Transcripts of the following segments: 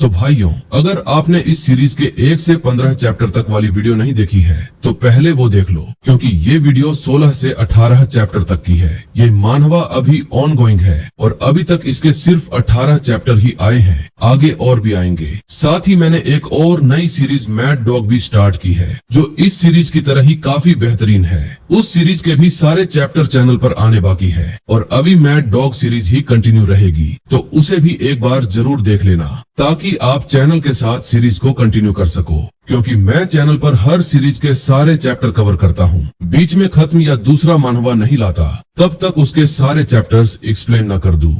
तो भाइयों, अगर आपने इस सीरीज के 1 से 15 चैप्टर तक वाली वीडियो नहीं देखी है तो पहले वो देख लो, क्योंकि ये वीडियो 16 से 18 चैप्टर तक की है। ये मानवा अभी ऑन गोइंग है और अभी तक इसके सिर्फ 18 चैप्टर ही आए हैं, आगे और भी आएंगे। साथ ही मैंने एक और नई सीरीज मैड डॉग भी स्टार्ट की है, जो इस सीरीज की तरह ही काफी बेहतरीन है। उस सीरीज के भी सारे चैप्टर चैनल पर आने बाकी है और अभी मैड डॉग सीरीज ही कंटिन्यू रहेगी, तो उसे भी एक बार जरूर देख लेना, ताकि आप चैनल के साथ सीरीज को कंटिन्यू कर सको। क्योंकि मैं चैनल पर हर सीरीज के सारे चैप्टर कवर करता हूँ, बीच में खत्म या दूसरा मानवा नहीं लाता तब तक उसके सारे चैप्टर्स एक्सप्लेन न कर दूं।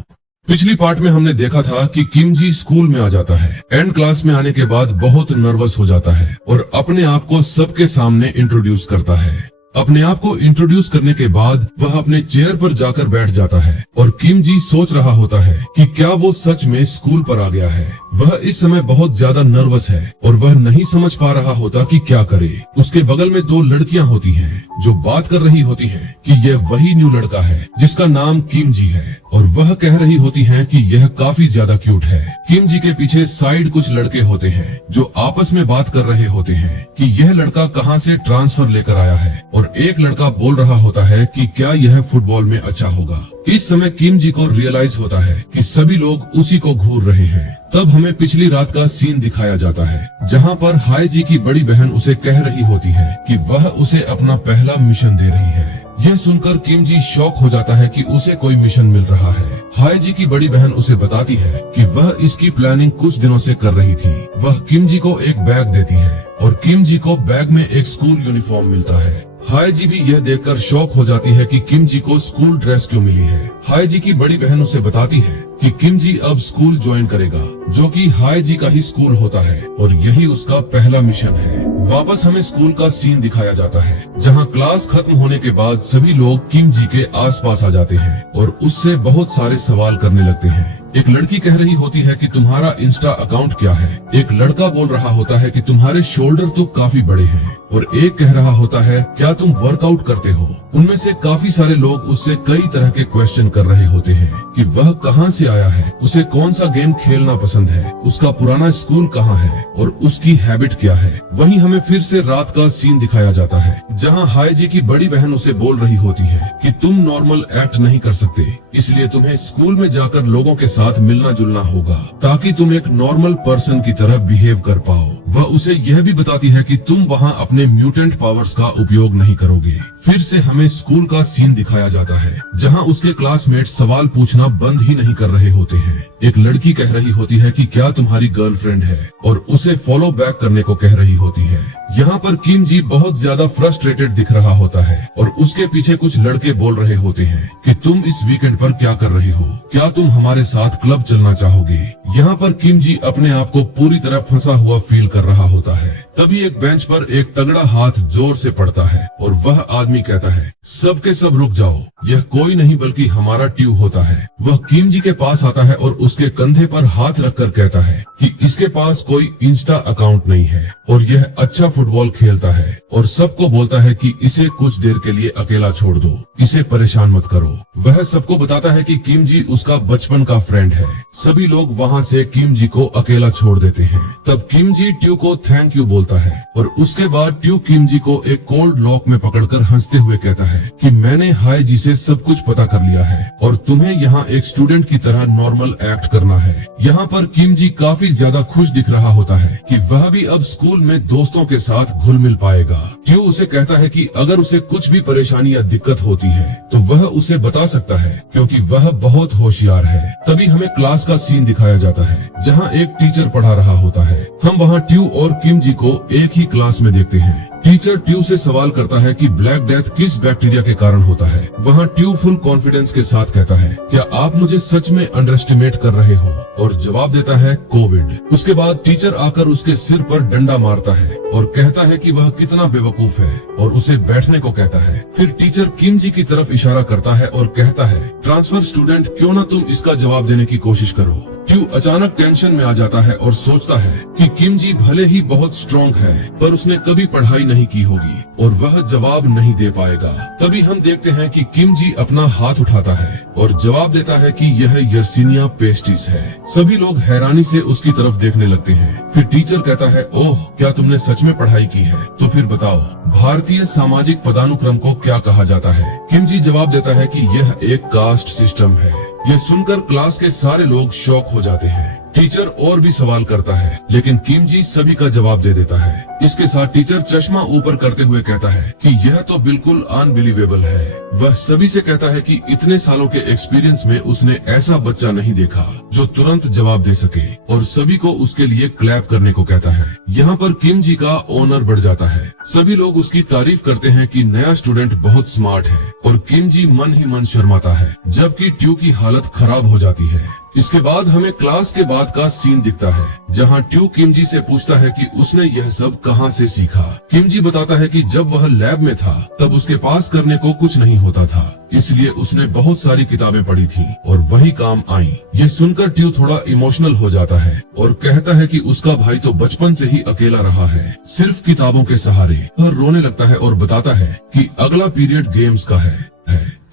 पिछली पार्ट में हमने देखा था कि किम जी स्कूल में आ जाता है। एंड क्लास में आने के बाद बहुत नर्वस हो जाता है और अपने आप को सबके सामने इंट्रोड्यूस करता है। अपने आप को इंट्रोड्यूस करने के बाद वह अपने चेयर पर जाकर बैठ जाता है और किम जी सोच रहा होता है कि क्या वो सच में स्कूल पर आ गया है। वह इस समय बहुत ज्यादा नर्वस है और वह नहीं समझ पा रहा होता कि क्या करे। उसके बगल में 2 लड़कियां होती हैं जो बात कर रही होती हैं कि यह वही न्यू लड़का है जिसका नाम किम जी है, और वह कह रही होती हैं कि यह काफी ज्यादा क्यूट है। किम जी के पीछे साइड कुछ लड़के होते हैं जो आपस में बात कर रहे होते हैं कि यह लड़का कहां से ट्रांसफर लेकर आया है, और एक लड़का बोल रहा होता है कि क्या यह फुटबॉल में अच्छा होगा। इस समय किम जी को रियलाइज होता है कि सभी लोग उसी को घूर रहे हैं। तब हमें पिछली रात का सीन दिखाया जाता है, जहां पर हाय जी की बड़ी बहन उसे कह रही होती है कि वह उसे अपना पहला मिशन दे रही है। यह सुनकर किम जी शॉक हो जाता है कि उसे कोई मिशन मिल रहा है। हाय जी की बड़ी बहन उसे बताती है कि वह इसकी प्लानिंग कुछ दिनों से कर रही थी। वह किम जी को एक बैग देती है और किम जी को बैग में एक स्कूल यूनिफॉर्म मिलता है। हाय जी भी यह देखकर शॉक हो जाती है कि किम जी को स्कूल ड्रेस क्यों मिली है। हाय जी की बड़ी बहन उसे बताती है कि किम जी अब स्कूल ज्वाइन करेगा, जो कि हाय जी का ही स्कूल होता है और यही उसका पहला मिशन है। वापस हमें स्कूल का सीन दिखाया जाता है, जहां क्लास खत्म होने के बाद सभी लोग किम जी के आसपास आ जाते हैं और उससे बहुत सारे सवाल करने लगते हैं। एक लड़की कह रही होती है कि तुम्हारा इंस्टा अकाउंट क्या है। एक लड़का बोल रहा होता है कि तुम्हारे शोल्डर तो काफी बड़े हैं, और एक कह रहा होता है क्या तुम वर्कआउट करते हो। उनमें से काफी सारे लोग उससे कई तरह के क्वेश्चन कर रहे होते हैं कि वह कहां से आया है, उसे कौन सा गेम खेलना पसंद है, उसका पुराना स्कूल कहां है और उसकी हैबिट क्या है। वहीं हमें फिर से रात का सीन दिखाया जाता है, जहां हाय जी की बड़ी बहन उसे बोल रही होती है कि तुम नॉर्मल एक्ट नहीं कर सकते, इसलिए तुम्हें स्कूल में जाकर लोगों के साथ मिलना जुलना होगा ताकि तुम एक नॉर्मल पर्सन की तरह बिहेव कर पाओ। वह उसे यह भी बताती है कि तुम वहां अपने म्यूटेंट पावर्स का उपयोग नहीं करोगे। फिर से हमें स्कूल का सीन दिखाया जाता है, जहां उसके क्लासमेट सवाल पूछना बंद ही नहीं कर रहे होते हैं। एक लड़की कह रही होती है कि क्या तुम्हारी गर्लफ्रेंड है और उसे फॉलो बैक करने को कह रही होती है। यहाँ पर किम जी बहुत ज्यादा फ्रस्ट्रेटेड दिख रहा होता है और उसके पीछे कुछ लड़के बोल रहे होते हैं कि तुम इस वीकेंड पर क्या कर रहे हो, क्या तुम हमारे साथ क्लब चलना चाहोगे। यहाँ पर किम जी अपने आप को पूरी तरह फंसा हुआ फील कर रहा होता है। तभी एक बेंच पर एक तगड़ा हाथ जोर से पड़ता है और वह आदमी कहता है सब के सब रुक जाओ, यह कोई नहीं बल्कि हमारा ट्यू होता है। वह किम जी के पास आता है और उसके कंधे पर हाथ रखकर कहता है कि इसके पास कोई इंस्टा अकाउंट नहीं है और यह अच्छा फुटबॉल खेलता है और सबको बोलता है कि इसे कुछ देर के लिए अकेला छोड़ दो, इसे परेशान मत करो। वह सबको बताता है कि किम जी उसका बचपन का फ्रेंड है। सभी लोग वहाँ से किम जी को अकेला छोड़ देते हैं। तब किम जी ट्यू को थैंक यू बोलता है और उसके बाद ट्यू किम जी को एक कोल्ड लॉक में पकड़कर हंसते हुए कहता है कि मैंने हाय जी से सब कुछ पता कर लिया है और तुम्हें यहाँ एक स्टूडेंट की तरह नॉर्मल एक्ट करना है। यहाँ पर किम जी काफी ज्यादा खुश दिख रहा होता है कि वह भी अब स्कूल में दोस्तों के साथ घुल मिल पाएगा। ट्यू उसे कहता है कि अगर उसे कुछ भी परेशानी या दिक्कत होती है तो वह उसे बता सकता है, क्योंकि वह बहुत होशियार है। तभी हमें क्लास का सीन दिखाया जाता है, जहाँ एक टीचर पढ़ा रहा होता है। हम वहाँ ट्यू और किम जी को एक ही क्लास में देखते हैं। टीचर ट्यू से सवाल करता है कि ब्लैक डेथ किस बैक्टीरिया के कारण होता है। वहाँ ट्यू फुल कॉन्फिडेंस के साथ कहता है क्या आप मुझे सच में अंडर एस्टिमेट कर रहे हो, और जवाब देता है कोविड। उसके बाद टीचर आकर उसके सिर पर डंडा मारता है और कहता है कि वह कितना बेवकूफ है और उसे बैठने को कहता है। फिर टीचर किम जी की तरफ इशारा करता है और कहता है ट्रांसफर स्टूडेंट, क्यों ना तुम इसका जवाब देने की कोशिश करो। ट्यू अचानक टेंशन में आ जाता है और सोचता है कि किम जी भले ही बहुत स्ट्रॉन्ग है पर उसने कभी पढ़ाई नहीं की होगी और वह जवाब नहीं दे पाएगा। तभी हम देखते हैं कि किम जी अपना हाथ उठाता है और जवाब देता है कि यह यर्सिनिया पेस्टिस है। सभी लोग हैरानी से उसकी तरफ देखने लगते हैं। फिर टीचर कहता है, ओह क्या तुमने सच में पढ़ाई की है? तो फिर बताओ भारतीय सामाजिक पदानुक्रम को क्या कहा जाता है? किम जी जवाब देता है कि यह एक कास्ट सिस्टम है। यह सुनकर क्लास के सारे लोग शॉक हो जाते हैं। टीचर और भी सवाल करता है लेकिन किम जी सभी का जवाब दे देता है। इसके साथ टीचर चश्मा ऊपर करते हुए कहता है कि यह तो बिल्कुल अनबिलीवेबल है। वह सभी से कहता है कि इतने सालों के एक्सपीरियंस में उसने ऐसा बच्चा नहीं देखा जो तुरंत जवाब दे सके और सभी को उसके लिए क्लैप करने को कहता है। यहाँ पर किम जी का ऑनर बढ़ जाता है। सभी लोग उसकी तारीफ करते हैं कि नया स्टूडेंट बहुत स्मार्ट है और किम जी मन ही मन शर्माता है जबकि ट्यू की हालत खराब हो जाती है। इसके बाद हमें क्लास के बाद का सीन दिखता है जहां ट्यू किम जी से पूछता है कि उसने यह सब कहां से सीखा। किम जी बताता है कि जब वह लैब में था तब उसके पास करने को कुछ नहीं होता था, इसलिए उसने बहुत सारी किताबें पढ़ी थी और वही काम आई। ये सुनकर ट्यू थोड़ा इमोशनल हो जाता है और कहता है कि उसका भाई तो बचपन से ही अकेला रहा है, सिर्फ किताबों के सहारे। वह रोने लगता है और बताता है कि अगला पीरियड गेम्स का है।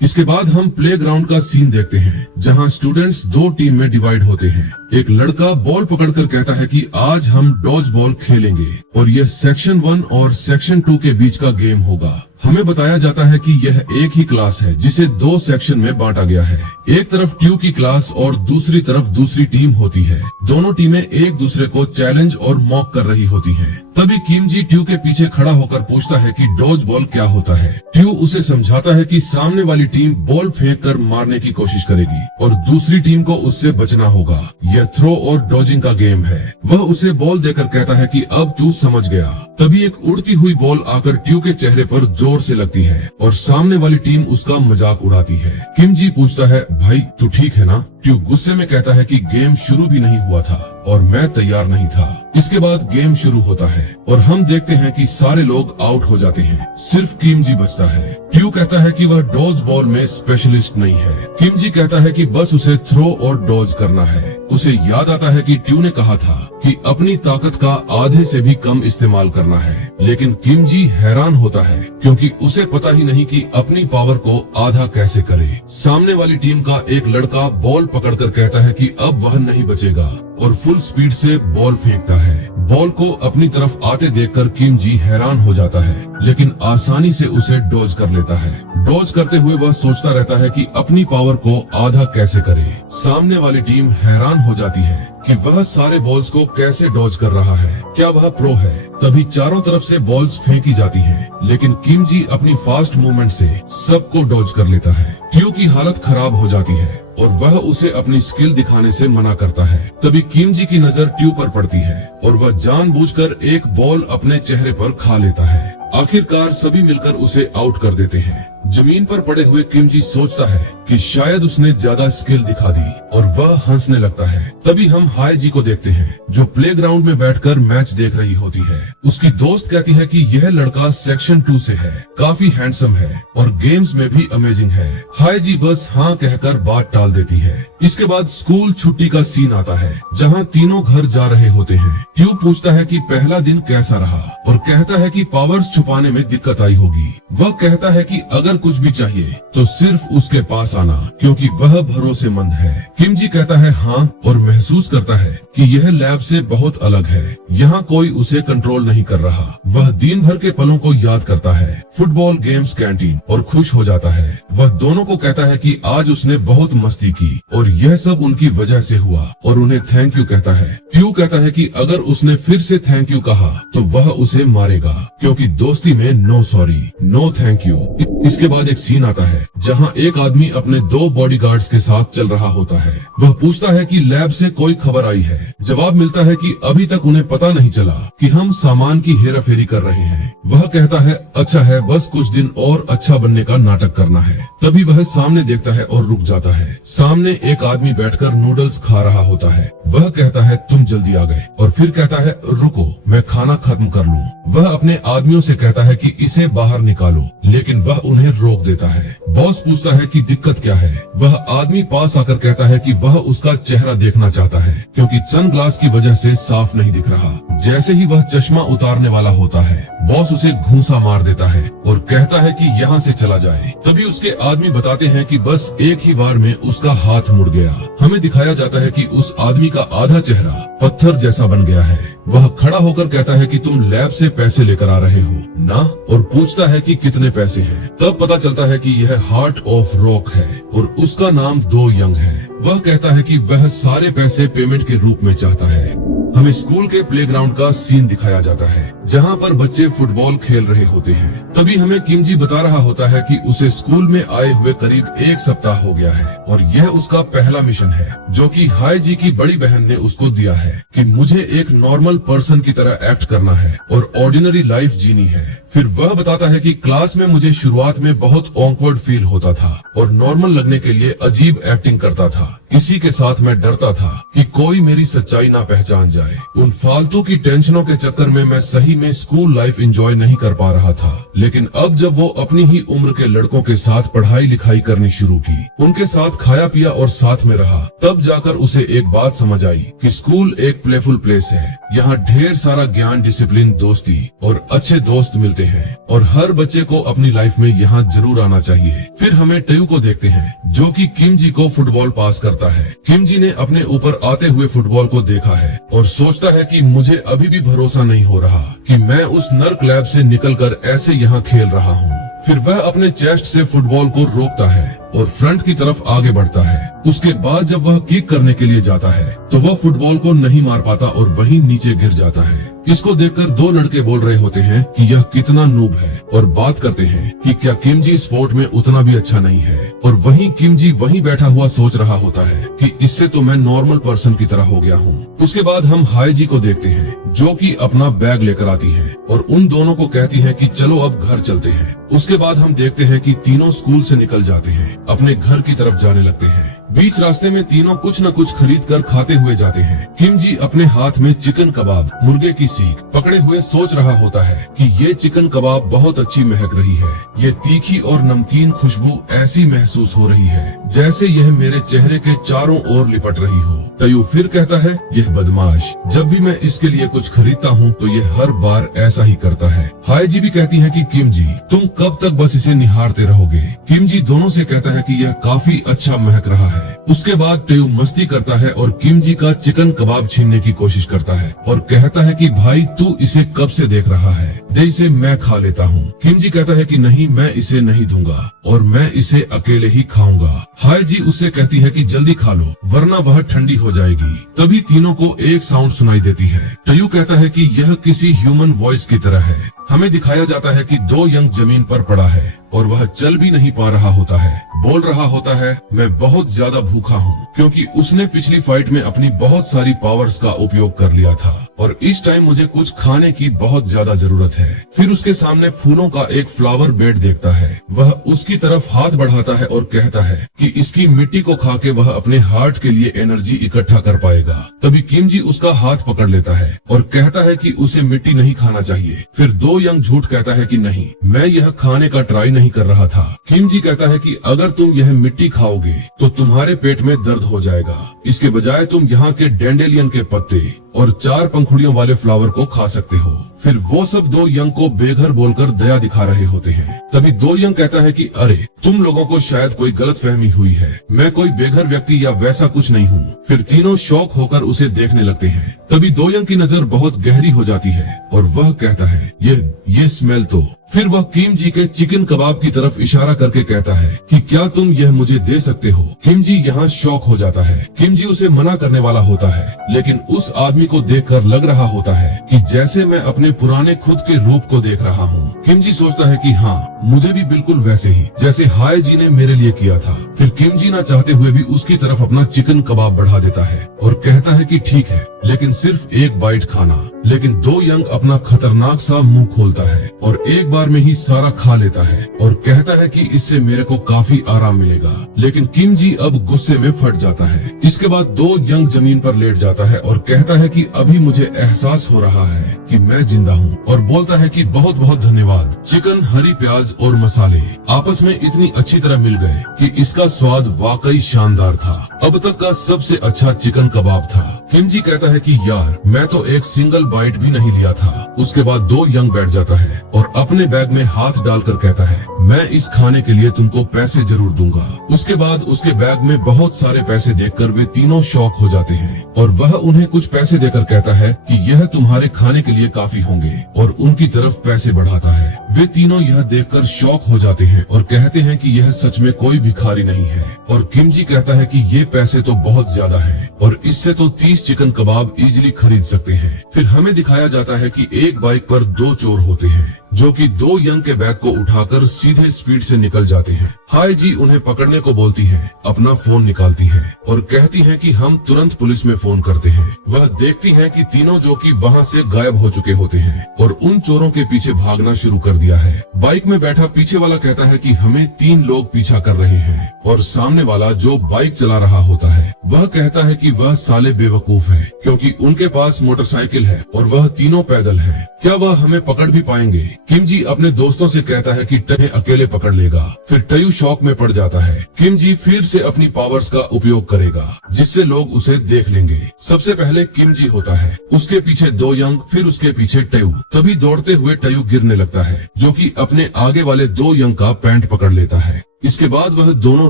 इसके बाद हम प्लेग्राउंड का सीन देखते हैं जहां स्टूडेंट्स दो टीम में डिवाइड होते हैं। एक लड़का बॉल पकड़कर कहता है कि आज हम डॉज बॉल खेलेंगे और यह सेक्शन 1 और सेक्शन 2 के बीच का गेम होगा। हमें बताया जाता है कि यह एक ही क्लास है जिसे 2 सेक्शन में बांटा गया है। एक तरफ ट्यू की क्लास और दूसरी तरफ दूसरी टीम होती है। दोनों टीमें एक दूसरे को चैलेंज और मॉक कर रही होती हैं। तभी किम जी ट्यू के पीछे खड़ा होकर पूछता है कि डॉज बॉल क्या होता है। ट्यू उसे समझाता है कि सामने वाली टीम बॉल फेंक कर मारने की कोशिश करेगी और दूसरी टीम को उससे बचना होगा। यह थ्रो और डॉजिंग का गेम है। वह उसे बॉल देकर कहता है कि अब तू समझ गया। तभी एक उड़ती हुई बॉल आकर ट्यू के चेहरे पर जोर से लगती है और सामने वाली टीम उसका मजाक उड़ाती है। किम जी पूछता है, भाई तू ठीक है ना? ट्यू गुस्से में कहता है कि गेम शुरू भी नहीं हुआ था और मैं तैयार नहीं था। इसके बाद गेम शुरू होता है और हम देखते हैं कि सारे लोग आउट हो जाते हैं, सिर्फ किम जी बचता है। ट्यू कहता है कि वह डॉज बॉल में स्पेशलिस्ट नहीं है। किम जी कहता है कि बस उसे थ्रो और डॉज करना है। उसे याद आता है कि ट्यू ने कहा था कि अपनी ताकत का आधे से भी कम इस्तेमाल करना है, लेकिन किम जी हैरान होता है क्योंकि उसे पता ही नहीं कि अपनी पावर को आधा कैसे करे। सामने वाली टीम का एक लड़का बॉल पकड़कर कहता है कि अब वह नहीं बचेगा और फुल स्पीड से बॉल फेंकता है। बॉल को अपनी तरफ आते देखकर किम जी हैरान हो जाता है लेकिन आसानी से उसे डॉज कर लेता है। डॉज करते हुए वह सोचता रहता है कि अपनी पावर को आधा कैसे करे। सामने वाली टीम हैरान हो जाती है कि वह सारे बॉल्स को कैसे डॉज कर रहा है, क्या वह प्रो है? तभी चारों तरफ से बॉल्स फेंकी जाती हैं, लेकिन किम जी अपनी फास्ट मूवमेंट से सबको डॉज कर लेता है। ट्यू की हालत खराब हो जाती है और वह उसे अपनी स्किल दिखाने से मना करता है। तभी किम जी की नजर ट्यू पर पड़ती है और वह जानबूझकर एक बॉल अपने चेहरे पर खा लेता है। आखिरकार सभी मिलकर उसे आउट कर देते हैं। जमीन पर पड़े हुए किम जी सोचता है कि शायद उसने ज्यादा स्किल दिखा दी और वह हंसने लगता है। तभी हम हाय जी को देखते हैं जो प्लेग्राउंड में बैठकर मैच देख रही होती है। उसकी दोस्त कहती है कि यह लड़का सेक्शन 2 से है, काफी हैंडसम है और गेम्स में भी अमेजिंग है। हाय जी बस हाँ कहकर बात टाल देती है। इसके बाद स्कूल छुट्टी का सीन आता है जहाँ तीनों घर जा रहे होते हैं। ट्यू पूछता है कि पहला दिन कैसा रहा और कहता है कि पावर्स छुपाने में दिक्कत आई होगी। वह कहता है कि अगर कुछ भी चाहिए तो सिर्फ उसके पास आना क्योंकि वह भरोसेमंद है। किम जी कहता है हाँ और महसूस करता है कि यह लैब से बहुत अलग है। यहाँ कोई उसे कंट्रोल नहीं कर रहा। वह दिन भर के पलों को याद करता है, फुटबॉल, गेम्स, कैंटीन और खुश हो जाता है। वह दोनों को कहता है कि आज उसने बहुत मस्ती की और यह सब उनकी वजह से हुआ और उन्हें थैंक यू कहता है। ट्यू कहता है कि अगर उसने फिर से थैंक यू कहा तो वह उसे मारेगा क्योंकि दोस्ती में no sorry, no thank you. इसके बाद एक सीन आता है जहां एक आदमी अपने 2 बॉडीगार्ड्स के साथ चल रहा होता है। वह पूछता है कि लैब से कोई खबर आई है। जवाब मिलता है कि अभी तक उन्हें पता नहीं चला कि हम सामान की हेराफेरी तैयारी कर रहे हैं। वह कहता है अच्छा है, बस कुछ दिन और अच्छा बनने का नाटक करना है। तभी वह सामने देखता है और रुक जाता है। सामने एक आदमी बैठकर नूडल्स खा रहा होता है। वह कहता है तुम जल्दी आ गए, और फिर कहता है रुको मैं खाना खत्म कर लूं। वह अपने आदमियों से कहता है कि इसे बाहर निकालो, लेकिन वह उन्हें रोक देता है। बॉस पूछता है कि दिक्कत क्या है। वह आदमी पास आकर कहता है कि वह उसका चेहरा देखना चाहता है, क्योंकि सनग्लास की वजह से साफ नहीं दिख रहा। जैसे ही वह चश्मा उतारने वाला होता है, बॉस उसे घूंसा मार देता है और कहता है कि यहाँ से चला जाए। तभी उसके आदमी बताते हैं कि बस एक ही बार में उसका हाथ मुड़ गया। हमें दिखाया जाता है कि उस आदमी का आधा चेहरा पत्थर जैसा बन गया है। वह खड़ा होकर कहता है कि तुम लैब से पैसे लेकर आ रहे हो ना, और पूछता है कि कितने पैसे हैं। तब पता चलता है कि यह हार्ट ऑफ रॉक है और उसका नाम दो यंग है। वह कहता है कि वह सारे पैसे पेमेंट के रूप में चाहता है। हमें स्कूल के प्लेग्राउंड का सीन दिखाया जाता है, जहाँ पर बच्चे फुटबॉल खेल रहे होते हैं। तभी हमें किमजी बता रहा होता है कि उसे स्कूल में आए हुए करीब एक सप्ताह हो गया है और यह उसका पहला मिशन है, जो कि हाई जी की बड़ी बहन ने उसको दिया है कि मुझे एक नॉर्मल पर्सन की तरह एक्ट करना है और ऑर्डिनरी लाइफ जीनी है। फिर वह बताता है कि क्लास में मुझे शुरुआत में बहुत ऑकवर्ड फील होता था और नॉर्मल लगने के लिए अजीब एक्टिंग करता था। इसी के साथ मैं डरता था कि कोई मेरी सच्चाई ना पहचान जाए। उन फालतू की टेंशनों के चक्कर में मैं सही में स्कूल लाइफ एंजॉय नहीं कर पा रहा था। लेकिन अब जब वो अपनी ही उम्र के लड़कों के साथ पढ़ाई लिखाई करनी शुरू की, उनके साथ खाया पिया और साथ में रहा, तब जाकर उसे एक बात समझ आई कि स्कूल एक प्लेफुल प्लेस है। यहाँ ढेर सारा ज्ञान, डिसिप्लिन, दोस्ती और अच्छे दोस्त मिलते हैं और हर बच्चे को अपनी लाइफ में यहाँ जरूर आना चाहिए। फिर हमें टयू को देखते हैं, जो कि किमजी को फुटबॉल पास करता है। किमजी ने अपने ऊपर आते हुए फुटबॉल को देखा है और सोचता है कि मुझे अभी भी भरोसा नहीं हो रहा कि मैं उस नर्क लैब से निकलकर ऐसे यहाँ खेल रहा हूँ। फिर वह अपने चेस्ट से फुटबॉल को रोकता है और फ्रंट की तरफ आगे बढ़ता है। उसके बाद जब वह किक करने के लिए जाता है तो वह फुटबॉल को नहीं मार पाता और वहीं नीचे गिर जाता है। इसको देखकर दो लड़के बोल रहे होते हैं कि यह कितना नूब है और बात करते हैं कि क्या किमजी स्पोर्ट में उतना भी अच्छा नहीं है। और वहीं किमजी वहीं बैठा हुआ सोच रहा होता है कि इससे तो मैं नॉर्मल पर्सन की तरह हो गया हूँ। उसके बाद हम हाई जी को देखते हैं, जो कि अपना बैग लेकर आती है और उन दोनों को कहती है कि चलो अब घर चलते हैं। उसके बाद हम देखते हैं कि तीनों स्कूल से निकल जाते हैं, अपने घर की तरफ जाने लगते हैं। बीच रास्ते में तीनों कुछ न कुछ खरीद कर खाते हुए जाते हैं। किमजी अपने हाथ में चिकन कबाब, मुर्गे की सीख पकड़े हुए सोच रहा होता है कि ये चिकन कबाब बहुत अच्छी महक रही है। ये तीखी और नमकीन खुशबू ऐसी महसूस हो रही है जैसे यह मेरे चेहरे के चारों ओर लिपट रही हो। टयू फिर कहता है, यह बदमाश, जब भी मैं इसके लिए कुछ खरीदता हूँ तो ये हर बार ऐसा ही करता है। हाई जी भी कहती है कि किमजी तुम कब तक बस इसे निहारते रहोगे। किमजी दोनों से कहता है कि यह काफी अच्छा महक रहा है। उसके बाद टयू मस्ती करता है और किमजी का चिकन कबाब छीनने की कोशिश करता है और कहता है कि भाई तू इसे कब से देख रहा है, दे इसे मैं खा लेता हूँ। किमजी कहता है कि नहीं, मैं इसे नहीं दूंगा और मैं इसे अकेले ही खाऊंगा। हाई जी उससे कहती है कि जल्दी खा लो वरना वह ठंडी हो जाएगी। तभी तीनों को एक साउंड सुनाई देती है। टयू कहता है कि यह किसी ह्यूमन वॉइस की तरह है। हमें दिखाया जाता है कि दो यंग जमीन पर पड़ा है और वह चल भी नहीं पा रहा होता है। बोल रहा होता है, मैं बहुत ज्यादा भूखा हूँ, क्योंकि उसने पिछली फाइट में अपनी बहुत सारी पावर्स का उपयोग कर लिया था और इस टाइम मुझे कुछ खाने की बहुत ज्यादा जरूरत है। फिर उसके सामने फूलों का एक फ्लावर बेड देखता है। वह उसकी तरफ हाथ बढ़ाता है और कहता है कि इसकी मिट्टी को खा के वह अपने हार्ट के लिए एनर्जी इकट्ठा कर पाएगा। तभी किमजी उसका हाथ पकड़ लेता है और कहता है कि उसे मिट्टी नहीं खाना चाहिए। फिर दो यंग झूठ कहता है कि नहीं, मैं यह खाने का ट्राई नहीं कर रहा था। किमजी कहता है कि अगर तुम यह मिट्टी खाओगे तो तुम्हारे पेट में दर्द हो जाएगा। इसके बजाय तुम यहाँ के डेंडेलियन के पत्ते और 4 पंखुड़ियों वाले फ्लावर को खा सकते हो। फिर वो सब दो यंग को बेघर बोलकर दया दिखा रहे होते हैं। तभी दो यंग कहता है कि अरे तुम लोगों को शायद कोई गलतफहमी हुई है, मैं कोई बेघर व्यक्ति या वैसा कुछ नहीं हूँ। फिर तीनों शौक होकर उसे देखने लगते हैं। तभी दो यंग की नजर बहुत गहरी हो जाती है और वह कहता है, ये स्मेल तो। फिर वह किमजी के चिकन कबाब की तरफ इशारा करके कहता है कि क्या तुम यह मुझे दे सकते हो। किमजी यहाँ शॉक हो जाता है। किमजी उसे मना करने वाला होता है, लेकिन उस आदमी को देखकर लग रहा होता है कि जैसे मैं अपने पुराने खुद के रूप को देख रहा हूँ। किम जी सोचता है कि हाँ, मुझे भी बिल्कुल वैसे ही जैसे हाय जी ने मेरे लिए किया था। फिर किम जी ना चाहते हुए भी उसकी तरफ अपना चिकन कबाब बढ़ा देता है और कहता है कि ठीक है, लेकिन सिर्फ एक बाइट खाना। लेकिन दो यंग अपना खतरनाक सा मुंह खोलता है और एक बार में ही सारा खा लेता है और कहता है कि इससे मेरे को काफी आराम मिलेगा। लेकिन किम जी अब गुस्से में फट जाता है। इसके बाद दो यंग जमीन पर लेट जाता है और कहता है कि अभी मुझे एहसास हो रहा है कि मैं जिंदा हूँ, और बोलता है कि बहुत बहुत धन्यवाद। चिकन, हरी प्याज और मसाले आपस में इतनी अच्छी तरह मिल गए कि इसका स्वाद वाकई शानदार था। अब तक का सबसे अच्छा चिकन कबाब था। किम जी कहता है कि यार, मैं तो एक सिंगल बाइट भी नहीं लिया था। उसके बाद दो यंग बैठ जाता है और अपने बैग में हाथ डालकर कहता है, मैं इस खाने के लिए तुमको पैसे जरूर दूंगा। उसके बाद उसके बैग में बहुत सारे पैसे देखकर वे तीनों शॉक हो जाते हैं और वह उन्हें कुछ पैसे देकर कहता है कि यह तुम्हारे खाने के लिए काफी होंगे, और उनकी तरफ पैसे बढ़ाता है। वे तीनों यह देखकर शॉक हो जाते हैं और कहते हैं कि यह सच में कोई भिखारी नहीं है। और किम जी कहता है कि ये पैसे तो बहुत ज्यादा हैं और इससे तो 30 चिकन कबाब इजीली खरीद सकते हैं। फिर हमें दिखाया जाता है कि एक बाइक पर दो चोर होते हैं जो कि दो यंग के बैग को उठाकर सीधे स्पीड से निकल जाते हैं। हाय जी उन्हें पकड़ने को बोलती है, अपना फोन निकालती है और कहती है कि हम तुरंत पुलिस में फोन करते हैं। वह देखती है कि तीनों जो कि वहाँ से गायब हो चुके होते हैं और उन चोरों के पीछे भागना शुरू कर दिया है। बाइक में बैठा पीछे वाला कहता है कि हमें 3 लोग पीछा कर रहे हैं, और सामने वाला जो बाइक चला रहा होता है वह कहता है कि वह साले बेवकूफ है, क्योंकि उनके पास मोटरसाइकिल है और वह तीनों पैदल हैं। क्या वह हमें पकड़ भी पाएंगे? किम जी अपने दोस्तों से कहता है कि टने अकेले पकड़ लेगा। फिर टयू शॉक में पड़ जाता है। किम जी फिर से अपनी पावर्स का उपयोग करेगा जिससे लोग उसे देख लेंगे। सबसे पहले किम जी होता है, उसके पीछे दो यंग, फिर उसके पीछे टयू। तभी दौड़ते हुए टयू गिरने लगता है जो कि अपने आगे वाले दो यंग का पैंट पकड़ लेता है। इसके बाद वह दोनों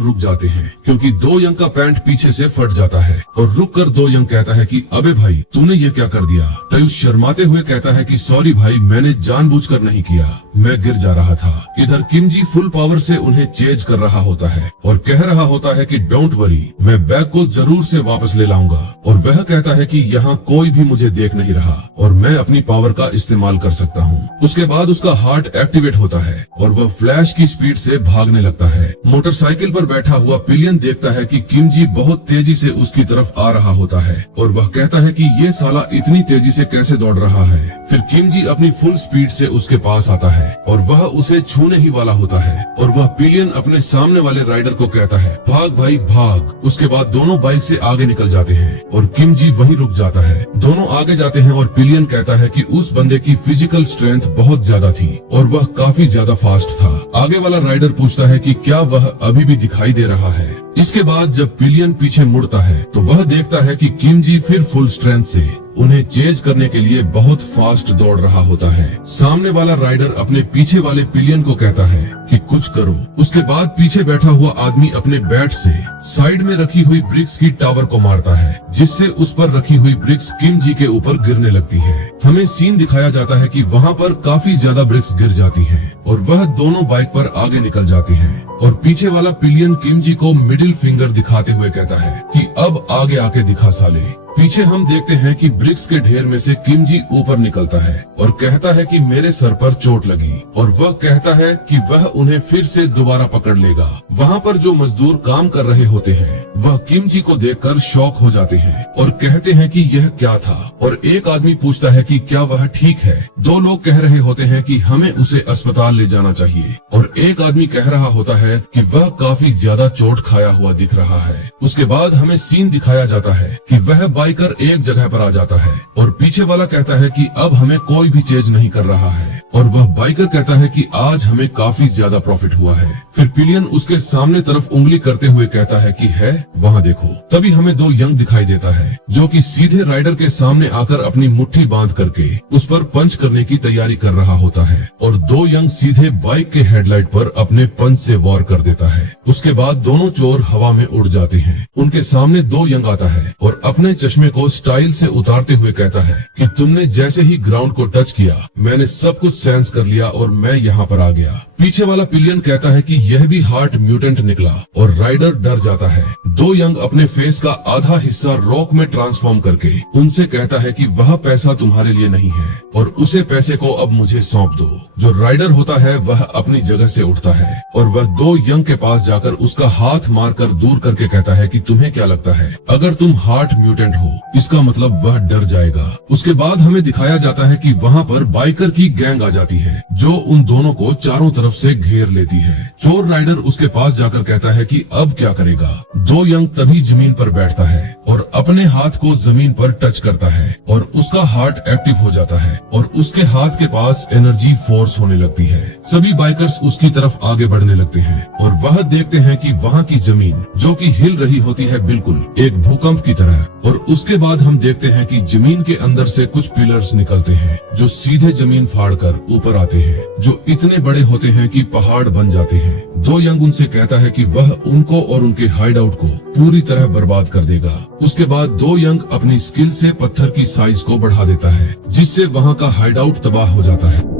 रुक जाते हैं क्योंकि दो यंग का पैंट पीछे से फट जाता है और रुक कर दो यंग कहता है कि अबे भाई, तूने ये क्या कर दिया? टयू शर्माते हुए कहता है कि सॉरी भाई, मैंने जानबूझकर नहीं किया, मैं गिर जा रहा था। इधर किम जी फुल पावर से उन्हें चेज कर रहा होता है और कह रहा होता है कि डोंट वरी, मैं बैग को जरूर से वापस ले लाऊंगा। और वह कहता है कि यहाँ कोई भी मुझे देख नहीं रहा और मैं अपनी पावर का इस्तेमाल कर सकता हूँ। उसके बाद उसका हार्ट एक्टिवेट होता है और वह फ्लैश की स्पीड से भागने लगता है। मोटरसाइकिल पर बैठा हुआ पिलियन देखता है कि किम जी बहुत तेजी से उसकी तरफ आ रहा होता है और वह कहता है कि ये साला इतनी तेजी से कैसे दौड़ रहा है। फिर किम जी अपनी फुल स्पीड से उसके पास आता है और वह उसे छूने ही वाला होता है और वह पिलियन अपने सामने वाले राइडर को कहता है, भाग भाई भाग। उसके बाद दोनों बाइक से आगे निकल जाते हैं और किम जी वहीं रुक जाता है। दोनों आगे जाते हैं और पिलियन कहता है कि उस बंदे की फिजिकल स्ट्रेंथ बहुत ज्यादा थी और वह काफी ज्यादा फास्ट था। आगे वाला राइडर पूछता है कि क्या वह अभी भी दिखाई दे रहा है। इसके बाद जब पिलियन पीछे मुड़ता है तो वह देखता है कि किम जी फिर फुल स्ट्रेंथ से उन्हें चेज करने के लिए बहुत फास्ट दौड़ रहा होता है। सामने वाला राइडर अपने पीछे वाले पिलियन को कहता है कि कुछ करो। उसके बाद पीछे बैठा हुआ आदमी अपने बैट से साइड में रखी हुई ब्रिक्स की टावर को मारता है जिससे उस पर रखी हुई ब्रिक्स किम जी के ऊपर गिरने लगती है। हमें सीन दिखाया जाता है कि वहाँ पर काफी ज्यादा ब्रिक्स गिर जाती हैं और वह दोनों बाइक पर आगे निकल जाते हैं और पीछे वाला पिलियन किम जी को मिडिल फिंगर दिखाते हुए कहता है कि अब आगे आके दिखा साले। पीछे हम देखते हैं कि ब्रिक्स के ढेर में से किम जी ऊपर निकलता है और कहता है कि मेरे सर पर चोट लगी, और वह कहता है कि वह उन्हें फिर से दोबारा पकड़ लेगा। वहाँ पर जो मजदूर काम कर रहे होते हैं वह किम जी को देखकर शॉक हो जाते हैं और कहते हैं कि यह क्या था, और एक आदमी पूछता है कि क्या वह ठीक है। दो लोग कह रहे होते हैं कि हमें उसे अस्पताल ले जाना चाहिए और एक आदमी कह रहा होता है कि वह काफी ज्यादा चोट खाया हुआ दिख रहा है। उसके बाद हमें सीन दिखाया जाता है कि वह बाइकर एक जगह पर आ जाता है और पीछे वाला कहता है कि अब हमें कोई भी चेज नहीं कर रहा है, और वह बाइकर कहता है कि आज हमें काफी ज्यादा प्रॉफिट हुआ है। फिर पिलियन उसके सामने तरफ उंगली करते हुए कहता है कि है वहाँ देखो। तभी हमें दो यंग दिखाई देता है जो कि सीधे राइडर के सामने आकर अपनी मुट्ठी बांध करके उस पर पंच करने की तैयारी कर रहा होता है, और दो यंग सीधे बाइक के हेडलाइट पर अपने पंच से वार कर देता है। उसके बाद दोनों चोर हवा में उड़ जाते हैं। उनके सामने दो यंग आता है और अपने चश्मे को स्टाइल से उतारते हुए कहता है कि तुमने जैसे ही ग्राउंड को टच किया मैंने सब कुछ सेंस कर लिया और मैं यहाँ पर आ गया। पीछे वाला पिलियन कहता है कि यह भी हार्ट म्यूटेंट निकला और राइडर डर जाता है। दो यंग अपने फेस का आधा हिस्सा रॉक में ट्रांसफॉर्म करके उनसे कहता है कि वह पैसा तुम्हारे लिए नहीं है और उसे पैसे को अब मुझे सौंप दो। जो राइडर होता है वह अपनी जगह से उठता है और वह दो यंग के पास जाकर उसका हाथ मारकर दूर करके कहता है कि तुम्हें क्या लगता है, अगर तुम हार्ट म्यूटेंट हो इसका मतलब वह डर जाएगा। उसके बाद हमें दिखाया जाता है कि वहाँ पर बाइकर की गैंग आ जाती है जो उन दोनों को चारों तरफ से घेर लेती है। चोर राइडर उसके पास जाकर कहता है कि अब क्या करेगा। दो यंग तभी जमीन पर बैठता है और अपने हाथ को जमीन पर टच करता है और उसका हार्ट एक्टिव हो जाता है और उसके हाथ के पास एनर्जी फोर्स होने लगती है। सभी बाइकर्स उसकी तरफ आगे बढ़ने लगते हैं और वह देखते हैं कि वहाँ की जमीन जो कि हिल रही होती है बिल्कुल एक भूकंप की तरह। और उसके बाद हम देखते हैं कि जमीन के अंदर से कुछ पिलर्स निकलते हैं जो सीधे जमीन फाड़कर ऊपर आते हैं, जो इतने बड़े होते हैं कि पहाड़ बन जाते हैं। दो यंग उनसे कहता है कि वह उनको और उनके हाइड आउट को पूरी तरह बर्बाद कर देगा। उसके बाद दो यंग अपनी स्किल से पत्थर की साइज को बढ़ा देता है जिससे वहाँ का हाइड आउट तबाह हो जाता है।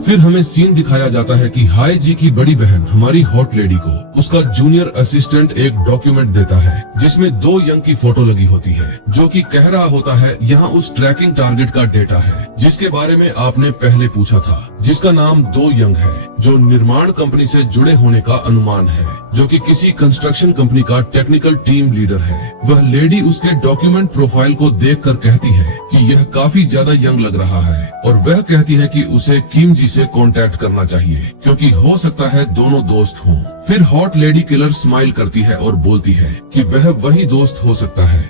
फिर हमें सीन दिखाया जाता है कि हाई जी की बड़ी बहन हमारी हॉट लेडी को उसका जूनियर असिस्टेंट एक डॉक्यूमेंट देता है जिसमें दो यंग की फोटो लगी होती है जो कि कह रहा होता है यहाँ उस ट्रैकिंग टारगेट का डेटा है जिसके बारे में आपने पहले पूछा था, जिसका नाम दो यंग है, जो निर्माण कंपनी से जुड़े होने का अनुमान है, जो कि किसी कंस्ट्रक्शन कंपनी का टेक्निकल टीम लीडर है। वह लेडी उसके डॉक्यूमेंट प्रोफाइल को देखकर कहती है कि यह काफी ज्यादा यंग लग रहा है और वह कहती है कि उसे किम जी से कांटेक्ट करना चाहिए क्योंकि हो सकता है दोनों दोस्त हों। फिर हॉट लेडी किलर स्माइल करती है और बोलती है कि वह वही दोस्त हो सकता है।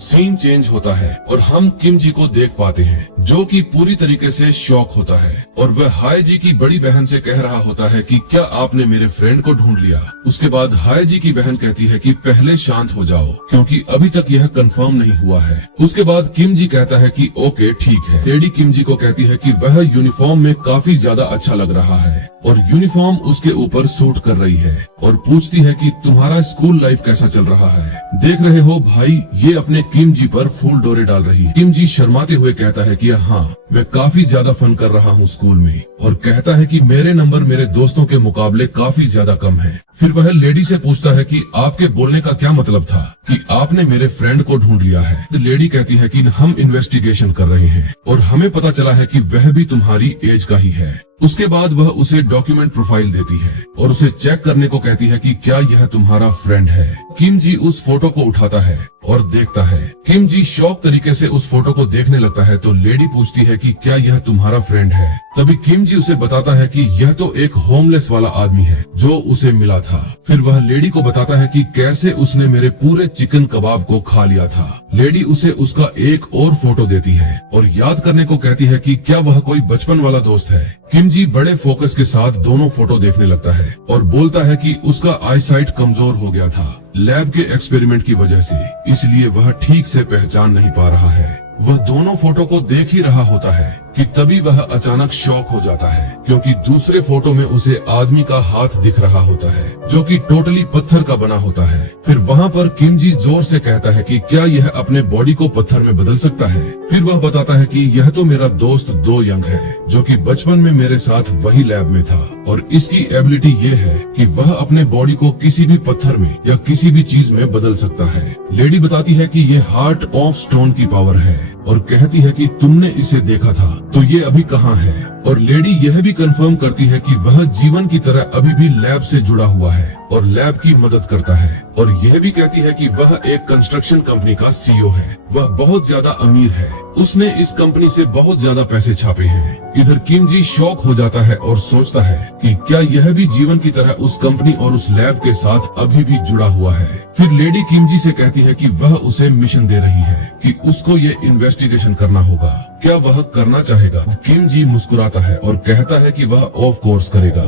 सीन चेंज होता है और हम किम जी को देख पाते हैं जो कि पूरी तरीके से शॉक होता है और वह हाई जी की बड़ी बहन से कह रहा होता है कि क्या आपने मेरे फ्रेंड को ढूंढ लिया। उसके बाद हाई जी की बहन कहती है कि पहले शांत हो जाओ क्योंकि अभी तक यह कंफर्म नहीं हुआ है। उसके बाद किम जी कहता है कि ओके ठीक है। लेडी किम जी को कहती है कि वह यूनिफॉर्म में काफी ज्यादा अच्छा लग रहा है और यूनिफॉर्म उसके ऊपर सूट कर रही है और पूछती है कि तुम्हारा स्कूल लाइफ कैसा चल रहा है। देख रहे हो भाई, ये अपने किम जी पर फूल डोरे डाल रही है। किम जी शर्माते हुए कहता है कि हाँ, मैं काफी ज्यादा फन कर रहा हूँ स्कूल में और कहता है कि मेरे नंबर मेरे दोस्तों के मुकाबले काफी ज्यादा कम है। फिर वह लेडी से पूछता है कि आपके बोलने का क्या मतलब था कि आपने मेरे फ्रेंड को ढूंढ लिया है। लेडी कहती है कि हम इन्वेस्टिगेशन कर रहे हैं और हमें पता चला है कि वह भी तुम्हारी एज का ही है। उसके बाद वह उसे डॉक्यूमेंट प्रोफाइल देती है और उसे चेक करने को कहती है कि क्या यह तुम्हारा फ्रेंड है। किम जी उस फोटो को उठाता है और देखता है। किम जी शौक तरीके से उस फोटो को देखने लगता है तो लेडी पूछती है कि क्या यह तुम्हारा फ्रेंड है। तभी किम जी उसे बताता है कि यह तो एक होमलेस वाला आदमी है जो उसे मिला था। फिर वह लेडी को बताता है कि कैसे उसने मेरे पूरे चिकन कबाब को खा लिया था। लेडी उसे उसका एक और फोटो देती है और याद करने को कहती है कि क्या वह कोई बचपन वाला दोस्त है। किम जी बड़े फोकस के साथ दोनों फोटो देखने लगता है और बोलता है कि उसका आईसाइट कमजोर हो गया था लैब के एक्सपेरिमेंट की वजह से, इसलिए वह ठीक से पहचान नहीं पा रहा है। वह दोनों फोटो को देख ही रहा होता है कि तभी वह अचानक शॉक हो जाता है क्योंकि दूसरे फोटो में उसे आदमी का हाथ दिख रहा होता है जो कि टोटली पत्थर का बना होता है। फिर वहाँ पर किम जी जोर से कहता है कि क्या यह अपने बॉडी को पत्थर में बदल सकता है। फिर वह बताता है कि यह तो मेरा दोस्त दो यंग है जो कि बचपन में मेरे साथ वही लैब में था और इसकी एबिलिटी ये है कि वह अपने बॉडी को किसी भी पत्थर में या किसी भी चीज में बदल सकता है। लेडी बताती है कि ये हार्ट ऑफ स्टोन की पावर है और कहती है कि तुमने इसे देखा था तो ये अभी कहाँ है। और लेडी यह भी कंफर्म करती है कि वह जीवन की तरह अभी भी लैब से जुड़ा हुआ है और लैब की मदद करता है और यह भी कहती है कि वह एक कंस्ट्रक्शन कंपनी का सीईओ है। वह बहुत ज्यादा अमीर है, उसने इस कंपनी से बहुत ज्यादा पैसे छापे हैं। इधर किम जी शॉक हो जाता है और सोचता है कि क्या यह भी जीवन की तरह उस कंपनी और उस लैब के साथ अभी भी जुड़ा हुआ है। फिर लेडी किम जी से कहती है कि वह उसे मिशन दे रही है कि उसको ये इन्वेस्टिगेशन करना होगा। क्या वह करना चाहेगा? किम जी मुस्कुराता है और कहता है कि वह ऑफ कोर्स करेगा।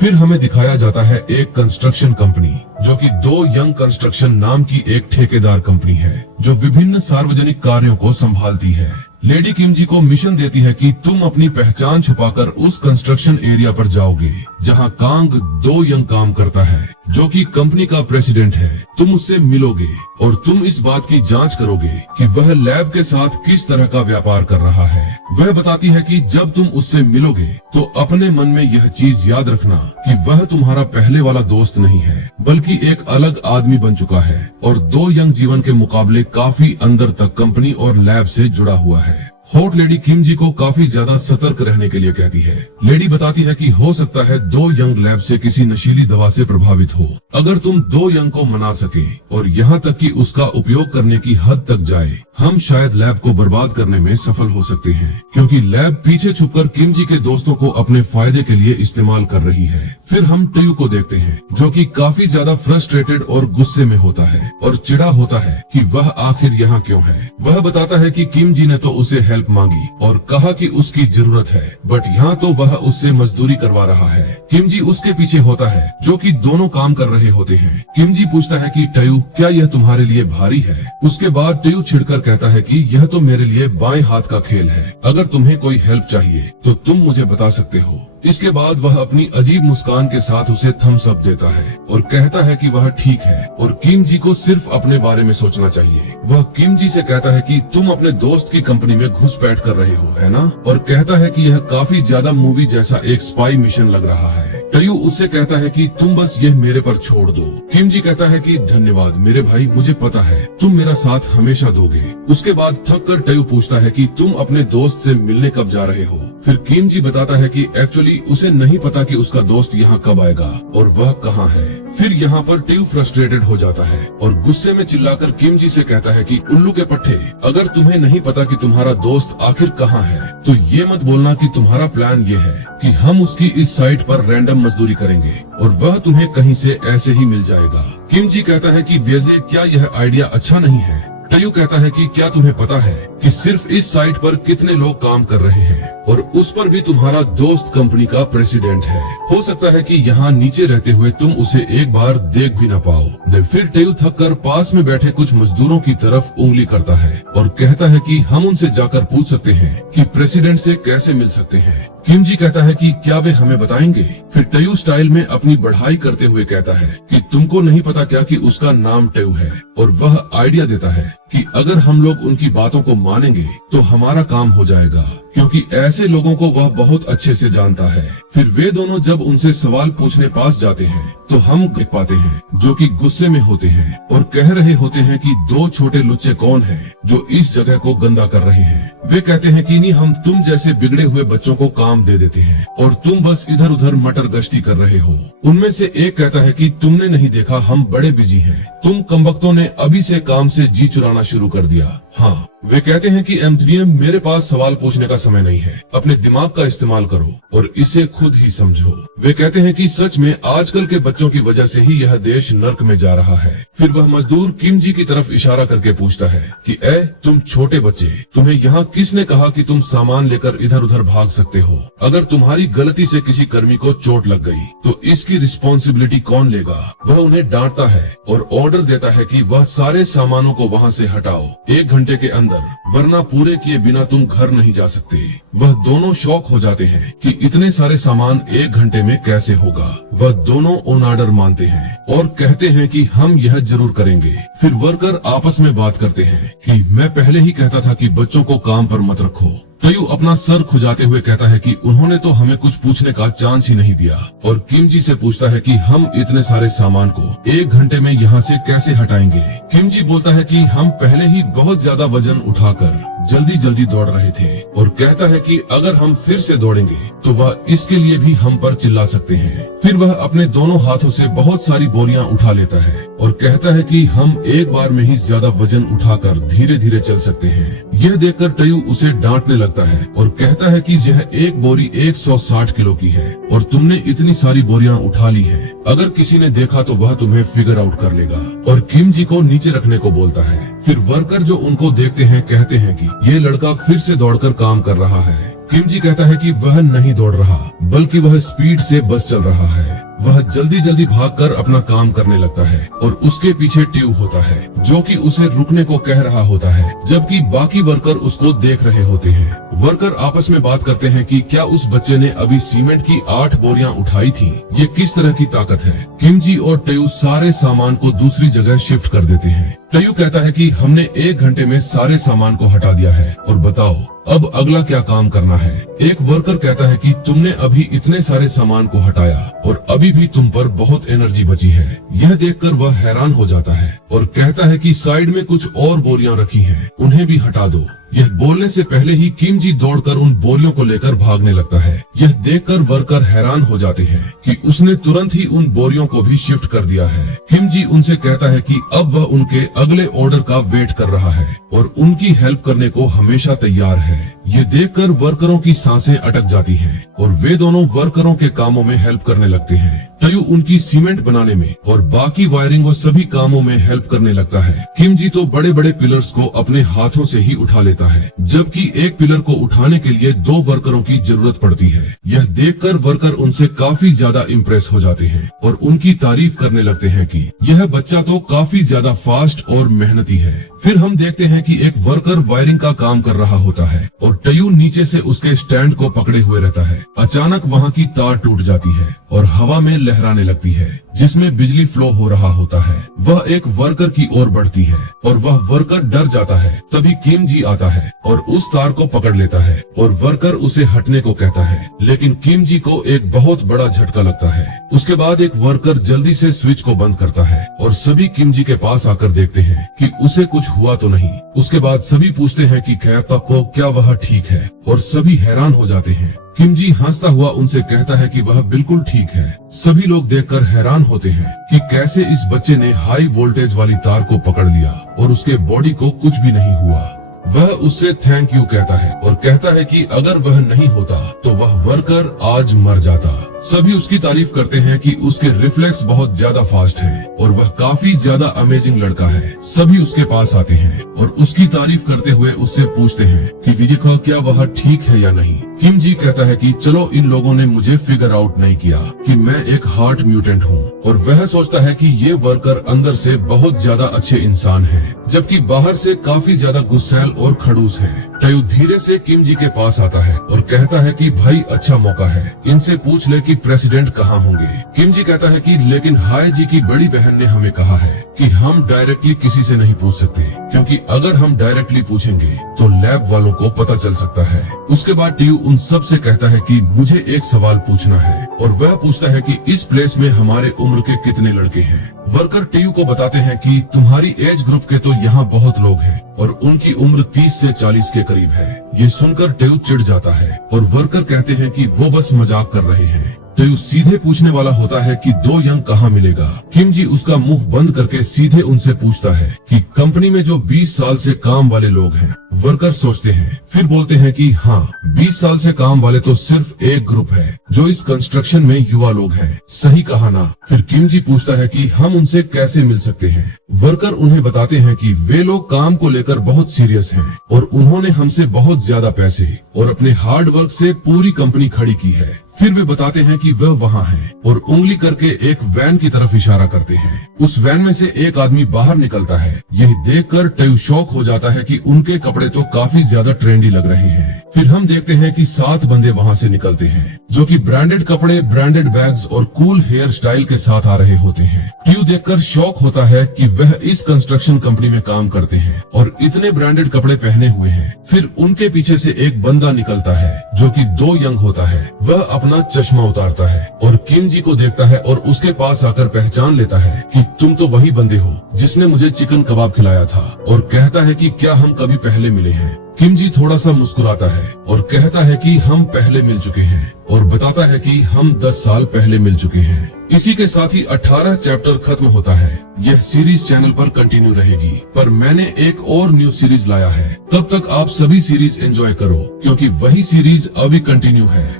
फिर हमें दिखाया जाता है एक कंस्ट्रक्शन कंपनी जो कि दो यंग कंस्ट्रक्शन नाम की एक ठेकेदार कंपनी है जो विभिन्न सार्वजनिक कार्यों को संभालती है। लेडी किम जी को मिशन देती है कि तुम अपनी पहचान छुपाकर उस कंस्ट्रक्शन एरिया पर जाओगे जहां कांग दो यंग काम करता है, जो कि कंपनी का प्रेसिडेंट है। तुम उससे मिलोगे और तुम इस बात की जांच करोगे कि वह लैब के साथ किस तरह का व्यापार कर रहा है। वह बताती है कि जब तुम उससे मिलोगे तो अपने मन में यह चीज याद रखना कि वह तुम्हारा पहले वाला दोस्त नहीं है, बल्कि एक अलग आदमी बन चुका है और दो यंग जीवन के मुकाबले काफी अंदर तक कंपनी और लैब से जुड़ा हुआ है। हॉट लेडी किम जी को काफी ज्यादा सतर्क रहने के लिए कहती है। लेडी बताती है कि हो सकता है दो यंग लैब से किसी नशीली दवा से प्रभावित हो। अगर तुम दो यंग को मना सके और यहाँ तक कि उसका उपयोग करने की हद तक जाए, हम शायद लैब को बर्बाद करने में सफल हो सकते हैं, क्योंकि लैब पीछे छुपकर किम जी के दोस्तों को अपने फायदे के लिए इस्तेमाल कर रही है। फिर हम टयू को देखते हैं, जो कि काफी ज्यादा फ्रस्ट्रेटेड और गुस्से में होता है और चिढ़ा होता है कि वह आखिर यहाँ क्यों है। वह बताता है कि किम जी ने तो उसे हेल्प मांगी और कहा कि उसकी जरूरत है, बट यहाँ तो वह उससे मजदूरी करवा रहा है। किम जी उसके पीछे होता है, जो कि दोनों काम कर रहे होते हैं। किम जी पूछता है कि टयू, क्या यह तुम्हारे लिए भारी है? उसके बाद टयू छिड़कर कहता है कि यह तो मेरे लिए बाएं हाथ का खेल है। अगर तुम्हें कोई हेल्प चाहिए तो तुम मुझे बता सकते हो। इसके बाद वह अपनी अजीब मुस्कान के साथ उसे थम्स अप देता है और कहता है कि वह ठीक है और किम जी को सिर्फ अपने बारे में सोचना चाहिए। वह किम जी से कहता है कि तुम अपने दोस्त की कंपनी में घुसपैठ कर रहे हो, है ना? और कहता है कि यह काफी ज्यादा मूवी जैसा एक स्पाई मिशन लग रहा है। टयू उससे कहता है कि तुम बस यह मेरे पर छोड़ दो। किम जी कहता है कि धन्यवाद मेरे भाई, मुझे पता है तुम मेरा साथ हमेशा दोगे। उसके बाद थक कर टयू पूछता है कि तुम अपने दोस्त से मिलने कब जा रहे हो? फिर किम जी बताता है कि एक्चुअली उसे नहीं पता कि उसका दोस्त यहाँ कब आएगा और वह कहाँ है। फिर यहाँ पर टयू फ्रस्ट्रेटेड हो जाता है और गुस्से में चिल्लाकर किम जी से कहता है कि उल्लू के पट्टे, अगर तुम्हें नहीं पता कि तुम्हारा दोस्त आखिर कहाँ है तो ये मत बोलना कि तुम्हारा प्लान ये है कि हम उसकी इस साइट पर रैंडम मजदूरी करेंगे और वह तुम्हें कहीं से ऐसे ही मिल जाएगा। किम जी कहता है कि बेजे, क्या यह आइडिया अच्छा नहीं है? टयू कहता है कि क्या तुम्हें पता है कि सिर्फ इस साइट पर कितने लोग काम कर रहे हैं और उस पर भी तुम्हारा दोस्त कंपनी का प्रेसिडेंट है। हो सकता है कि यहाँ नीचे रहते हुए तुम उसे एक बार देख भी न पाओ। फिर टयू थक कर पास में बैठे कुछ मजदूरों की तरफ उंगली करता है और कहता है कि हम उनसे जाकर पूछ सकते हैं कि प्रेसिडेंट से कैसे मिल सकते हैं। किम जी कहता है कि क्या वे हमें बताएंगे? फिर टयू स्टाइल में अपनी बढ़ाई करते हुए कहता है कि तुमको नहीं पता क्या कि उसका नाम टयू है, और वह आइडिया देता है कि अगर हम लोग उनकी बातों को मानेंगे तो हमारा काम हो जाएगा, क्योंकि ऐसे लोगों को वह बहुत अच्छे से जानता है। फिर वे दोनों जब उनसे सवाल पूछने पास जाते हैं तो हम देख पाते हैं जो कि गुस्से में होते हैं और कह रहे होते हैं कि दो छोटे लुच्चे कौन हैं जो इस जगह को गंदा कर रहे हैं। वे कहते हैं कि नहीं, हम तुम जैसे बिगड़े हुए बच्चों को काम दे देते हैं और तुम बस इधर उधर मटर गश्ती कर रहे हो। उनमें से एक कहता है कि तुमने नहीं देखा, हम बड़े बिजी हैं। तुम कमबख्तों ने अभी से काम से जी चुराना शुरू कर दिया। हाँ, वे कहते हैं कि एम्थरियम, मेरे पास सवाल पूछने का समय नहीं है, अपने दिमाग का इस्तेमाल करो और इसे खुद ही समझो। वे कहते हैं कि सच में आजकल के बच्चों की वजह से ही यह देश नर्क में जा रहा है। फिर वह मजदूर किम जी की तरफ इशारा करके पूछता है कि तुम छोटे बच्चे, तुम्हें यहाँ किसने कहा कि तुम सामान लेकर इधर उधर भाग सकते हो? अगर तुम्हारी गलती से किसी कर्मी को चोट लग गई तो इसकी रिस्पॉन्सिबिलिटी कौन लेगा? वह उन्हें डांटता है और ऑर्डर देता है कि वह सारे सामानों को वहाँ से हटाओ 1 घंटे के अंदर, वरना पूरे किए बिना तुम घर नहीं जा सकते। वह दोनों शॉक हो जाते हैं कि इतने सारे सामान 1 घंटे में कैसे होगा। वह दोनों ऑन ऑर्डर मानते हैं और कहते हैं कि हम यह जरूर करेंगे। फिर वर्कर आपस में बात करते हैं कि मैं पहले ही कहता था कि बच्चों को काम पर मत रखो। टयू अपना सर खुजाते हुए कहता है कि उन्होंने तो हमें कुछ पूछने का चांस ही नहीं दिया, और किम जी से पूछता है कि हम इतने सारे सामान को 1 घंटे में यहाँ से कैसे हटाएंगे। किम जी बोलता है कि हम पहले ही बहुत ज्यादा वजन उठाकर जल्दी जल्दी दौड़ रहे थे, और कहता है कि अगर हम फिर से दौड़ेंगे तो वह इसके लिए भी हम पर चिल्ला सकते हैं। फिर वह अपने दोनों हाथों से बहुत सारी बोरियां उठा लेता है और कहता है कि हम एक बार में ही ज्यादा वजन उठाकर धीरे धीरे चल सकते हैं। यह देखकर टयू उसे डांटने लगता है और कहता है कि यह एक बोरी 160 किलो की है और तुमने इतनी सारी बोरियां उठा ली हैं। अगर किसी ने देखा तो वह तुम्हें फिगर आउट कर लेगा, और किम जी को नीचे रखने को बोलता है। फिर वर्कर जो उनको देखते हैं कहते हैं कि ये लड़का फिर से दौड़कर काम कर रहा है। किम जी कहता है कि वह नहीं दौड़ रहा, बल्कि वह स्पीड से बस चल रहा है। वह जल्दी जल्दी भागकर अपना काम करने लगता है और उसके पीछे ट्यू होता है जो कि उसे रुकने को कह रहा होता है, जबकि बाकी वर्कर उसको देख रहे होते हैं। वर्कर आपस में बात करते हैं कि क्या उस बच्चे ने अभी सीमेंट की 8 बोरियां उठाई थी, ये किस तरह की ताकत है। किम जी और ट्यू सारे सामान को दूसरी जगह शिफ्ट कर देते हैं। ट्यू कहता है कि हमने 1 घंटे में सारे सामान को हटा दिया है और बताओ अब अगला क्या काम करना है। एक वर्कर कहता है कि तुमने अभी इतने सारे सामान को हटाया और अभी भी तुम पर बहुत एनर्जी बची है। यह देखकर वह हैरान हो जाता है और कहता है कि साइड में कुछ और बोरियां रखी हैं, उन्हें भी हटा दो। यह बोलने से पहले ही किम जी दौड़कर उन बोरियों को लेकर भागने लगता है। यह देखकर वर्कर हैरान हो जाते हैं कि उसने तुरंत ही उन बोरियों को भी शिफ्ट कर दिया है। किम जी उनसे कहता है कि अब वह उनके अगले ऑर्डर का वेट कर रहा है और उनकी हेल्प करने को हमेशा तैयार है। ये देखकर वर्करों की सांसें अटक जाती हैं और वे दोनों वर्करों के कामों में हेल्प करने लगते हैं। ट्यू उनकी सीमेंट बनाने में और बाकी वायरिंग और सभी कामों में हेल्प करने लगता है। किम जी तो बड़े बड़े पिलर्स को अपने हाथों से ही उठा लेता है, जबकि एक पिलर को उठाने के लिए 2 वर्करों की जरूरत पड़ती है। यह देखकर वर्कर उनसे काफी ज्यादा इम्प्रेस हो जाते हैं और उनकी तारीफ करने लगते हैं कि यह बच्चा तो काफी ज्यादा फास्ट और मेहनती है। फिर हम देखते हैं कि एक वर्कर वायरिंग का काम कर रहा होता है और ट्यू नीचे से उसके स्टैंड को पकड़े हुए रहता है। अचानक वहाँ की तार टूट जाती है और हवा में लहराने लगती है, जिसमें बिजली फ्लो हो रहा होता है। वह एक वर्कर की ओर बढ़ती है और वह वर्कर डर जाता है। तभी किम जी आता है और उस तार को पकड़ लेता है और वर्कर उसे हटने को कहता है, लेकिन किम जी को एक बहुत बड़ा झटका लगता है। उसके बाद एक वर्कर जल्दी से स्विच को बंद करता है और सभी किम जी के पास आकर देखते हैं कि उसे कुछ हुआ तो नहीं। उसके बाद सभी पूछते हैं कि खैर तक को क्या वह ठीक है और सभी हैरान हो जाते हैं। किम जी हंसता हुआ उनसे कहता है कि वह बिल्कुल ठीक है। सभी लोग देखकर हैरान होते हैं कि कैसे इस बच्चे ने हाई वोल्टेज वाली तार को पकड़ लिया और उसके बॉडी को कुछ भी नहीं हुआ। वह उससे थैंक यू कहता है और कहता है कि अगर वह नहीं होता तो वह वर्कर आज मर जाता। सभी उसकी तारीफ करते हैं कि उसके रिफ्लेक्स बहुत ज्यादा फास्ट हैं और वह काफी ज्यादा अमेजिंग लड़का है। सभी उसके पास आते हैं और उसकी तारीफ करते हुए उससे पूछते हैं कि देखो क्या वह ठीक है या नहीं। किम जी कहता है कि चलो इन लोगों ने मुझे फिगर आउट नहीं किया कि मैं एक हार्ट म्यूटेंट हूँ और वह सोचता है कि ये वर्कर अंदर से बहुत ज्यादा अच्छे इंसान हैं, जबकि बाहर से काफी ज्यादा गुस्सैल और खड़ूस हैं। ट्यू धीरे से किम जी के पास आता है और कहता है कि भाई अच्छा मौका है, इनसे पूछ ले कि प्रेसिडेंट कहाँ होंगे। किम जी कहता है कि लेकिन हाय जी की बड़ी बहन ने हमें कहा है कि हम डायरेक्टली किसी से नहीं पूछ सकते, क्योंकि अगर हम डायरेक्टली पूछेंगे तो लैब वालों को पता चल सकता है। उसके बाद ट्यू उन सब से कहता है कि मुझे एक सवाल पूछना है और वह पूछता है कि इस प्लेस में हमारे उम्र के कितने लड़के हैं। वर्कर ट्यू को बताते हैं कि तुम्हारी एज ग्रुप के तो यहाँ बहुत लोग हैं और उनकी उम्र 30 से 40 के करीब है। ये सुनकर ट्यू चिढ़ जाता है और वर्कर कहते हैं कि वो बस मजाक कर रहे हैं। ट्यू सीधे पूछने वाला होता है कि 2 यंग कहाँ मिलेगा। किम जी उसका मुंह बंद करके सीधे उनसे पूछता है कि कंपनी में जो 20 साल से काम वाले लोग हैं। वर्कर सोचते हैं, फिर बोलते हैं कि हाँ 20 साल से काम वाले तो सिर्फ एक ग्रुप है जो इस कंस्ट्रक्शन में युवा लोग हैं। सही कहा ना। फिर किम जी पूछता है कि हम उनसे कैसे मिल सकते हैं। वर्कर उन्हें बताते हैं कि वे लोग काम को लेकर बहुत सीरियस हैं और उन्होंने हमसे बहुत ज्यादा पैसे और अपने हार्ड वर्क से पूरी कंपनी खड़ी की है। फिर वे बताते हैं कि वह वहाँ है और उंगली करके एक वैन की तरफ इशारा करते हैं। उस वैन में से एक आदमी बाहर निकलता है। यही देखकर ट्यू शॉक हो जाता है कि उनके कपड़े तो काफी ज्यादा ट्रेंडी लग रहे हैं। फिर हम देखते हैं कि 7 बंदे वहाँ से निकलते हैं जो कि ब्रांडेड कपड़े, ब्रांडेड बैग्स और कूल हेयर स्टाइल के साथ आ रहे होते हैं। ट्यू देखकर शॉक होता है कि वह इस कंस्ट्रक्शन कंपनी में काम करते हैं और इतने ब्रांडेड कपड़े पहने हुए हैं। फिर उनके पीछे से एक बंदा निकलता है जो कि 2 यंग होता है। वह अपना चश्मा उतारता है और किम जी को देखता है और उसके पास आकर पहचान लेता है कि तुम तो वही बंदे हो जिसने मुझे चिकन कबाब खिलाया था, और कहता है कि क्या हम कभी पहले मिले हैं। किम जी थोड़ा सा मुस्कुराता है और कहता है कि हम पहले मिल चुके हैं और बताता है कि हम 10 साल पहले मिल चुके हैं। इसी के साथ ही 18 चैप्टर खत्म होता है। यह सीरीज चैनल पर कंटिन्यू रहेगी, पर मैंने एक और न्यू सीरीज लाया है। तब तक आप सभी सीरीज एंजॉय करो, क्योंकि वही सीरीज अभी कंटिन्यू है।